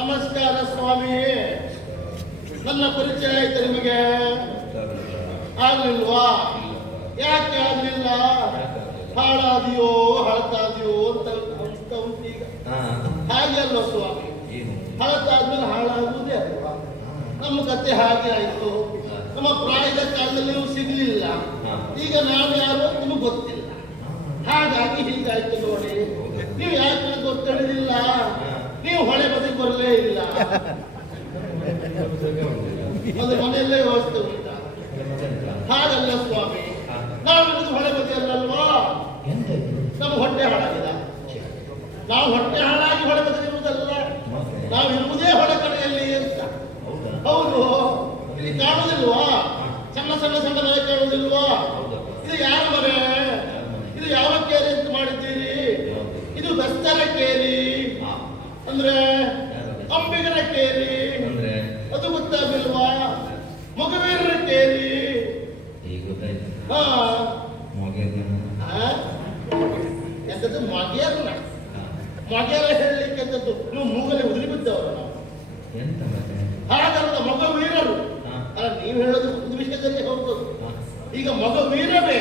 ನಮಸ್ಕಾರ ಸ್ವಾಮಿ. ನನ್ನ ಪರಿಚಯ ಆಯ್ತು ನಿಮಗೆ? ಆಗ್ಲಿಲ್ವಾ? ಯಾಕೆ ಆಗ್ಲಿಲ್ಲ? ಹಾಳಾದಿಯೋ ಹಳತಾದಿಯೋ ಅಂತ ಉಂಟು ಈಗ. ಹಾಗೆ ಅಲ್ವಾ ಸ್ವಾಮಿ? ಹಳತಾದ್ಮೇಲೆ ಹಾಳಾಗುವುದೇ ಅಲ್ವಾ? ನಮ್ಮ ಕತೆ ಹಾಗೆ ಆಯ್ತು. ನಮ್ಮ ಪ್ರಾಯದ ಕಾಲದಲ್ಲಿ ನೀವು ಸಿಗ್ಲಿಲ್ಲ. ಈಗ ನಾನು ಯಾರು ನಿಮಗೆ ಗೊತ್ತಿಲ್ಲ. ಹಾಗಾಗಿ ಹೀಗಾಯ್ತು ನೋಡಿ. ನೀವು ಯಾಕೆ ಗೊತ್ತಿರಲಿಲ್ಲ ನೀವು ಹೊಳೆ ಬದಿಗೆ ಬರಲೇ ಇಲ್ಲ. ಅದು ಮನೆಯಲ್ಲೇ ವ್ಯವಸ್ಥೆ ಉಂಟಾ. ಹಾಗಲ್ಲ ಸ್ವಾಮಿ ನಾವು ಹೊಳೆ ಬದಿಯಲ್ಲಲ್ವಾ ನಮ್ಮ ಹೊಟ್ಟೆ ಹಾಳಾಗಿಲ್ಲ ನಾವು ಹೊಟ್ಟೆ ಹಾಳಾಗಿ ಹೊಳೆ ಬದಿ ಇರುವುದಲ್ಲ, ನಾವು ಇರುವುದೇ ಹೊಳೆ ಕಡೆಯಲ್ಲಿ ಅಂತ. ಹೌದು. ಇಲ್ಲಿ ಕಾಣುವುದಿಲ್ವಾ? ಸಣ್ಣ ಸಣ್ಣ ಸಣ್ಣ ಕಾಣುವುದಿಲ್ವಾ? ಇದು ಯಾರ ಮನೆ ಇದು ಯಾವ ಕೇರಿ ಅಂತ ಮಾಡಿದ್ದೀರಿ ಇದು ಬೆಸ್ತರ ಕೇರಿ ಅಂದ್ರೆ ಅಂಬಿಗರ ಕೇರಿ ಅದು ಗೊತ್ತಾಗಲಿಲ್ವಾ ಮಗವೀರರ ಕೇರಿ ಹಾ ಆ? ಎಂತದ್ದು ಮಗೆಯಲ್ಲ ಮಗೆಯಲ್ಲ ಹೇಳಲಿಕ್ಕೆ ಎಂತದ್ದು? ನೀವು ಮೂಗಲ್ಲಿ ಉದುರಿ ಬಿದ್ದವರು ನಾವು. ಹಾಗಲ್ಲ ಮಗ ವೀರರು. ಅಲ್ಲ ನೀವು ಹೇಳೋದು ಒಂದು ವಿಷಯದಲ್ಲಿ ಹೋಗ್ಬೋದು. ಈಗ ಮಗ ವೀರ ಬೇರೆ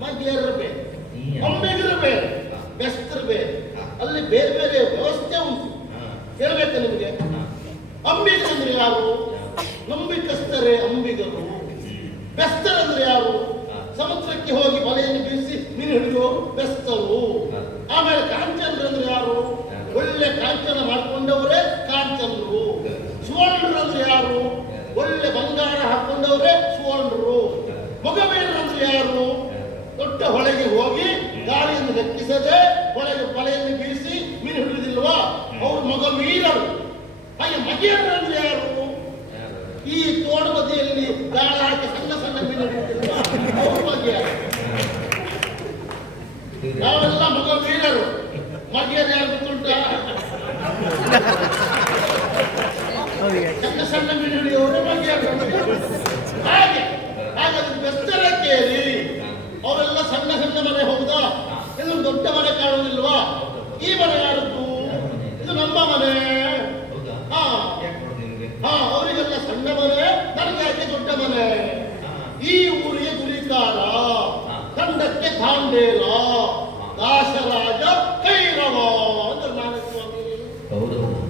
ಮಗೆಯರ ಬೇರೆ ಅಂಬಿಗರ ಬೆಸ್ತರ ಅಲ್ಲಿ ಬೇರೆ ಬೇರೆ ವ್ಯವಸ್ಥೆ ಉಂಟು. ಹೇಳ್ಬೇಕು ನಿಮಗೆ? ಅಂಬಿಗರು ಅಂದ್ರೆ ಯಾರು? ನಂಬಿಕಸ್ತರೇ ಅಂಬಿಗರು. ಬೆಸ್ತರಂದ್ರೆ ಯಾರು? ಸಮುದ್ರಕ್ಕೆ ಹೋಗಿ ಬಲೆಯನ್ನು ಬೀಸಿ ಮೀನು ಹಿಡಿಯುವವರು ಬೆಸ್ತರು ಆಮೇಲೆ ಕಾಂಚನರು ಅಂದ್ರೆ ಯಾರು? ಒಳ್ಳೆ ಕಾಂಚನ ಮಾಡಿಕೊಂಡವರೇ ಕಾಂಚನರು ಸುವರ್ಣರು ಅಂದ್ರೆ ಯಾರು? ಒಳ್ಳೆ ಬಂಗಾರ ಹಾಕೊಂಡವರೇ ಸುವರ್ಣರು. ಮಗವೀರರು ಅಂದ್ರೆ ಯಾರು? ದೊಡ್ಡ ಹೊಳೆಗೆ ಹೋಗಿ ಗಾಳಿಯನ್ನು ಲೆಕ್ಕಿಸದೆ ಹೊಳೆಗೆ ಬಲೆಯನ್ನು ಬೀಸಿ ಮೀನು ಹಿಡಿಯುವುದಿಲ್ವಾ ಅವರು ಮಗವೀರರು ಹಾಗೆ ಮಗೆಯರು ಅಂದ್ರೆ ಯಾರು ಈ ತೋಡು ಬದಿಯಲ್ಲಿ ಗಾಳ ಹಾಕಿ ಸಣ್ಣ ಸಣ್ಣ ಮೀನು ಹಿಡಿಯುವುದಿಲ್ವಾ ಅವರು ಮಗೆಯರು ನಾವೆಲ್ಲ ಮಗ ವೀರರು ಮಗೆಯರು ಯಾರು ಗೊತ್ತುಂಟಾ ಸಣ್ಣ ಸಣ್ಣ ಮೀನು ಹಿಡಿಯೋರು ಮಗೆಯರು ಹಾಗೆ ಹಾಗೆ ಅದು ಬೆಸ್ತರ ಕೇಳಿ ಅವರೆಲ್ಲ ಸಣ್ಣ ಸಣ್ಣ ಮನೆ ಹೌದಾ? ಇದು ದೊಡ್ಡ ಮನೆ ಕಾಣುವುದಿಲ್ವಾ? ಈ ಮನೆ ಯಾರದ್ದು? ಇದು ನಮ್ಮ ಮನೆ. ಹಾ ಹಾ ಅವರಿಗೆಲ್ಲ ಸಣ್ಣ ಮನೆ ನನಗೆ ದೊಡ್ಡ ಮನೆ. ಈ ಊರಿಗೆ ಗುರಿಕಾರ ತಂಡಕ್ಕೆ ಖಾಂಡೇಲ ದಾಸರಾಜ ಕೈರವ ಅಂತ ನಾನು ಸ್ವಾಮಿ.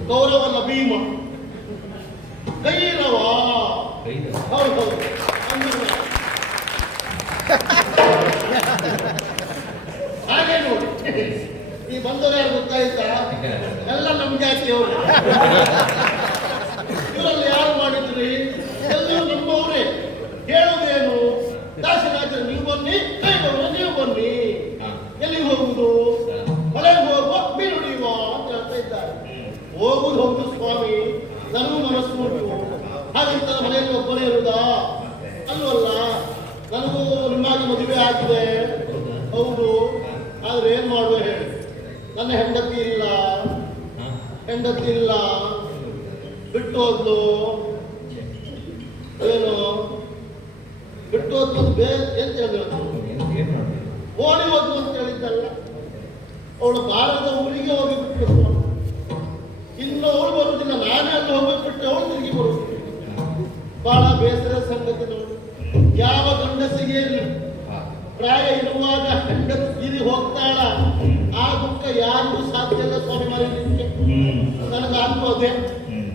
ಗೌರವಲ್ಲ ಭೀಮ ಕೈರವ ಹೌದು ಹೌದು ಅಂದ್ರೆ ಹಾಗೆ ನೋಡಿ. ಈ ಬಂದವರು ಯಾರು ಗೊತ್ತಾಯ್ತಾ ಎಲ್ಲ ನಮ್ಗೆ ಹಾಕಿ ಇವರಲ್ಲಿ ಮದುವೆ ಆಗಿದೆ ಹೌದು. ಆದ್ರೆ ಏನ್ ಮಾಡುವ ಹೇಳಿ. ನನ್ನ ಹೆಂಡತಿ ಇಲ್ಲ. ಹೆಂಡತಿ ಇಲ್ಲ. ಬಿಟ್ಟು ಹೋದ್ಲು. ಏನು? ಬಿಟ್ಟು ಹೋದ್ಲು ಅಂತ ಹೇಳಿದ್ರು ಓಡಿ ಹೋದ್ಲು ಅಂತ ಹೇಳಿದ್ದಲ್ಲ ಅವಳು ಬಾರದ ಊರಿಗೆ ಹೋಗಿ ಬಿಟ್ಟು ಇನ್ನು ಅವಳು ಬರುವುದಿಲ್ಲ ನಾನೇ ಅಲ್ಲಿ ಹೋಗಿ ಬಿಟ್ಟು ಅವಳು ತಿರುಗಿ ಬರುವುದಿಲ್ಲ ಬಹಳ ಬೇಸರ ಸಂಗತಿ ನೋಡಿ. ಯಾವ ಗಂಡಸಿಗೆ ಪ್ರಾಯ ಇರುವಾಗ ಹೆಂಡತಿ ಹೋಗ್ತಾಳ ಆ ದುಃಖ ಯಾರಿಗೂ ಸಾಧ್ಯ ಇಲ್ಲ ಸ್ವಾಮಿ ಮರೀಲಿಕ್ಕೆ ನನಗೆ ಅನ್ಬೋದೆ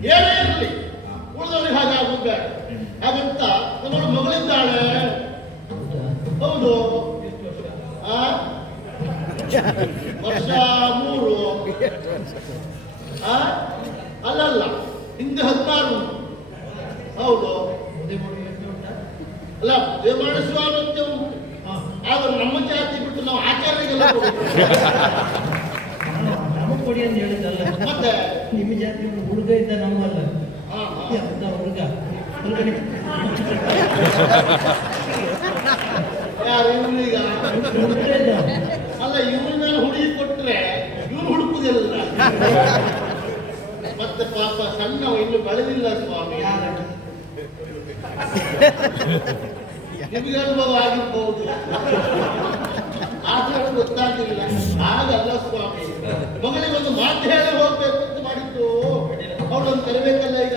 ಏನೇ ಇರಲಿ ಉಳಿದವರಿಗೆ ಹಾಗೆ ಆಗುತ್ತ ಹಾಗಂತ ನಮ್ಮ ಮಗಳಿದ್ದಾಳೆ. ಹೌದು. ಆ? ವರ್ಷ ಮೂರು. ಆ? ಅಲ್ಲಲ್ಲ ಹಿಂದೆ ಹದಿನಾರು. ಹೌದು. ಅಲ್ಲ ಮಾಡಿಸುವ ಆದ್ರೆ ನಮ್ಮ ಜಾತಿ ಬಿಟ್ಟು ನಾವು ಆಚಾರ್ಯರಿಗೆಲ್ಲ ಕೊಡುದು. ನಮಗೆ ಕೊಡಿ ಅಂತ ಹೇಳಿದಲ್ಲ ಮತ್ತೆ ನಿಮ್ಮ ಜಾತಿ ಹುಡುಗ ಇದ್ದ ನಮ್ಮಲ್ಲ ಹಾ, ಹಾ. ಎಂತ ಹುಡುಗ ಹುಡುಗನಿಗೆ ಯಾರು ಇವ್ರೀಗ ಹುಡುಗ ಇದ್ದ ಅಲ್ಲ ಇವ್ರ ಮೇಲೆ ಹುಡುಗಿ ಕೊಟ್ರೆ ಇವ್ರು ಹುಡುಕುದಿಲ್ಲ ಮತ್ತೆ ಪಾಪ ಸಣ್ಣವ ಇನ್ನು ಬೆಳೆದಿಲ್ಲ ಸ್ವಾಮಿ ನಿಮಗೆ ಆಗಿರ್ಬಹುದು ಆದ್ರೆ ಗೊತ್ತಾಗಿರಲಿಲ್ಲ ಹಾಗಲ್ಲ ಸ್ವಾಮಿ. ಮಗಳಿಗೆ ಒಂದು ಮಾತು ಹೇಳಿ ಹೋಗ್ಬೇಕು ಅಂತ ಮಾಡಿದ್ದು. ಅವಳನ್ನು ತರಬೇಕಲ್ಲ ಈಗ?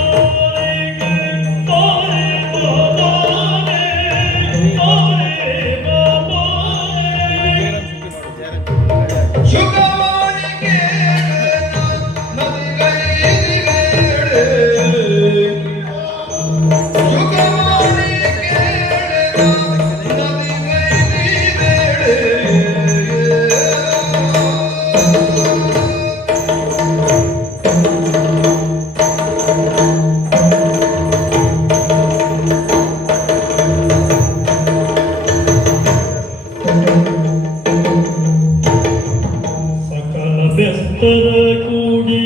ಬೆಸ್ತರ ಕೂಡಿ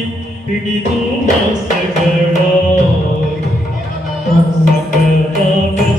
ಹಿಡಿದು ಮಾಸಗಳ ಸಕಲ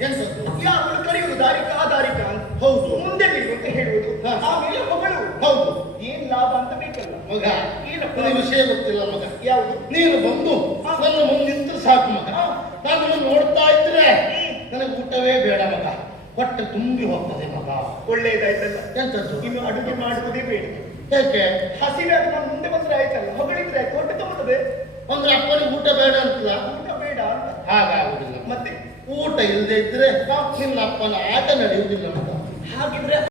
ಎಂತದ್ದು ಯಾರು ಕರೆಯುವುದು ದಾರಿಕ ದಾರಿಕ ಅಂತ ಹೌದು ಮುಂದೆ ಅಂತ ಹೇಳುವುದು ಆಮೇಲೆ ಮಗಳು ಹೌದು ಏನ್ ಲಾಭ ಅಂತ ಬೇಕಲ್ಲ ಮಗ ಏನಪ್ಪ? ವಿಷಯ ಗೊತ್ತಿಲ್ಲ ಮಗ ಯಾವುದು ನೀನು ಬಂದು ನನ್ನ ಮುಂದೆ ನಿಂತು ಸಾಕು ಮಗ ನಾನು ನೋಡ್ತಾ ಇದ್ರೆ ನನಗೆ ಊಟವೇ ಬೇಡ ಮಗ ಹೊಟ್ಟೆ ತುಂಬಿ ಹೋಗ್ತದೆ ಮಗ ಒಳ್ಳೇದಾಯ್ತಲ್ಲ ಎಂತದ್ದು ಇನ್ನು ಅಡುಗೆ ಮಾಡುವುದೇ ಬೇಡ ಯಾಕೆ ಹಸಿವೆ ಅದು ನಾನು ಮುಂದೆ ಬಂದ್ರೆ ಆಯ್ತಲ್ಲ ಹೊಗಳಿದ್ರೆ ಹೊಟ್ಟೆ ತುಂಬುತ್ತದೆ ಅಂದ್ರೆ ಅಪ್ಪನಿಗೆ ಊಟ ಬೇಡ ಅಂತಲ್ಲ ಊಟ ಬೇಡ ಅಂತ ಹಾಗಾಗುದಿಲ್ಲ ಮತ್ತೆ ಊಟ ಇಲ್ಲದೆ ಇದ್ರೆ ಅಪ್ಪನ ಆಟ ನಡೆಯುವುದಿಲ್ಲ ಅಂತ. ಹಾಗಿದ್ರೆ